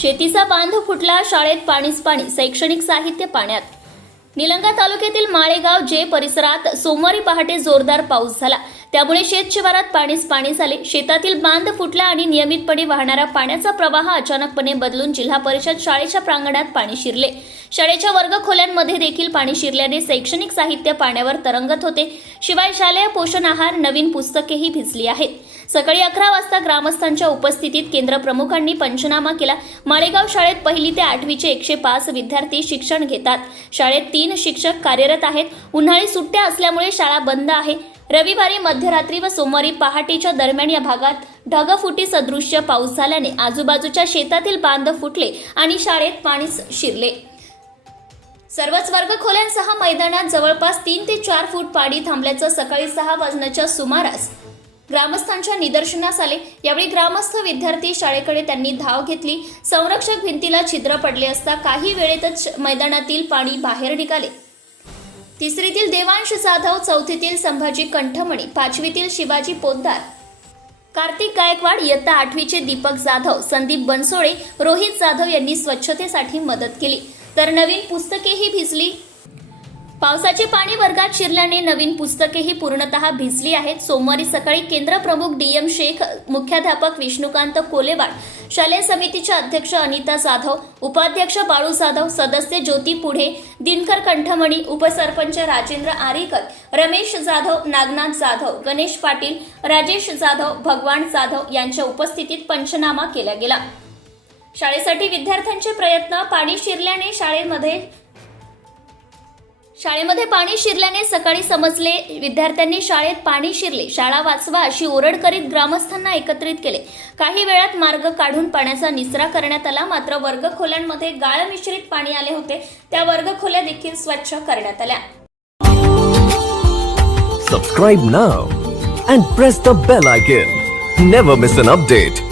शेतीचा बांध फुटला शाळेत पाणीच पाणी शैक्षणिक साहित्य पाण्यात. निलंगा तालुक्यातील माळेगाव जे परिसरात सोमवारी पहाटे जोरदार पाऊस झाला. त्यामुळे शेत शिवारात पाणीच पाणी झाले. शेतातील बांध फुटला आणि नियमितपणे वाहणारा पाण्याचा प्रवाह अचानकपणे बदलून जिल्हा परिषद शाळेच्या प्रांगणात पाणी शिरले. शाळेच्या वर्गखोल्यांमध्ये देखील पाणी शिरल्याने शैक्षणिक साहित्य पाण्यावर तरंगत होते. शिवाय शालेय पोषण आहार नवीन पुस्तकेही भिजली आहेत. सकाळी अकरा वाजता ग्रामस्थांच्या उपस्थितीत केंद्र प्रमुखांनी पंचनामा केला. माळेगाव शाळेत पहिली ते आठवीचे एकशे पाच विद्यार्थी शिक्षण घेतात. शाळेत तीन शिक्षक कार्यरत आहेत. उन्हाळी सुट्ट्या असल्यामुळे शाळा बंद आहे. रविवारी मध्यरात्री व सोमवारी पहाटेच्या दरम्यान या भागात ढगफुटी सदृश्य पाऊस झाल्याने आजूबाजूच्या शेतातील बांध फुटले आणि शाळेत पाणी शिरले. सर्वच वर्गखोल्यांसह मैदानात जवळपास तीन ते चार फूट पाणी थांबल्याचं सकाळी सहा वाजण्याच्या सुमारास ग्रामस्थांच्या निदर्शनास आले. यावेळी ग्रामस्थ विद्यार्थी शाळेकडे त्यांनी धाव घेतली. संरक्षक भिंतीला छिद्र पडले असता काही वेळेतच मैदानातील पाणी बाहेर निघाले. तिसरीतील देवांश जाधव चौथीतील संभाजी कंठमणी पाचवीतील शिवाजी पोद्दार कार्तिक गायकवाड इयत्ता आठवीचे दीपक जाधव संदीप बनसोळे रोहित जाधव यांनी स्वच्छतेसाठी मदत केली. तर नवीन पुस्तकेही भिजली. पावसाचे पाणी वर्गात शिरल्याने नवीन पुस्तकेही पूर्णतः भिजली आहेत. सोमवारी सकाळी केंद्र प्रमुख डीएम शेख मुख्याध्यापक विष्णुकांत कोलेवाड शालेय समितीचे अध्यक्ष अनिता जाधव उपाध्यक्ष बाळू जाधव सदस्य ज्योती पुढे दिनकर कंठमणी उपसरपंच राजेंद्र आरेकर रमेश जाधव नागनाथ जाधव गणेश पाटील राजेश जाधव भगवान जाधव यांच्या उपस्थितीत पंचनामा केला गेला. शाळेसाठी विद्यार्थ्यांचे प्रयत्न पाणी शिरल्याने शाळेमध्ये शाळेमध्ये पाणी शिरल्याने सकाळी समजले विद्यार्थ्यांनी शाळेत पाणी शिरले. शाळा वाचवा अशी ओरड करीत ग्रामस्थांना एकत्रित केले. काही वेळात मार्ग काढून पाण्याचा निचरा करण्यात आला. मात्र वर्गखोल्यांमध्ये गाळ मिश्रित पाणी आले होते. त्या वर्गखोल्या देखील स्वच्छ करण्यात आल्या. Subscribe now and press the bell icon never miss an update